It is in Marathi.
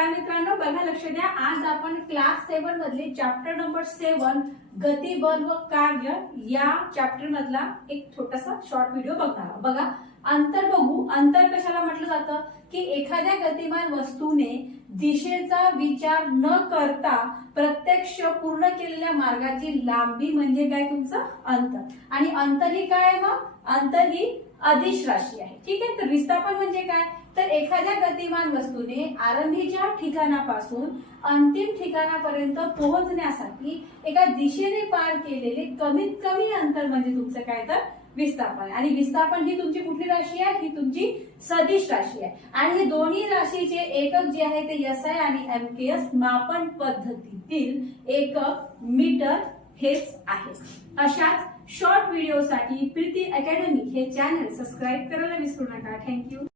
नमस्कार मित्रांनो, बघा लक्ष द्या. आज आपण क्लास 7 मधले चॅप्टर नंबर 7 गती बल व कार्य या चॅप्टर मधला एक छोटासा शॉर्ट व्हिडिओ बघणार. बघा, अंतर बघू. अंतर कशाला म्हटलं जातं की एखाद्या गतिमान वस्तूने दिशेचा विचार न करता प्रत्यक्ष पूर्ण केलेल्या मार्गाची लांबी म्हणजे काय, तुमचं अंतर. आणि अंतर ही काय, मग अंतर ही अदिश राशी आहे. ठीक आहे. तर विस्थापन म्हणजे काय, तर एखाद्या गतिमान वस्तूने आरंभीच्या ठिकाणापासून अंतिम ठिकाणापर्यंत पोहोचण्यासाठी एका दिशेने पार केलेले कमीत कमी अंतर म्हणजे तुमचं काय, तर विस्थापन. आणि विस्थापन ही तुमची कुठली राशी आहे, ही तुमची सदिश राशी आहे. आणि हे दोन्ही राशीचे एकक जे आहे ते SI आणि MKS मापन पद्धतीतील एकक मीटर हेच आहे. अशाच शॉर्ट व्हिडिओसाठी प्रीती अकॅडमी हे चॅनल सबस्क्राईब करायला विसरू नका. थँक्यू.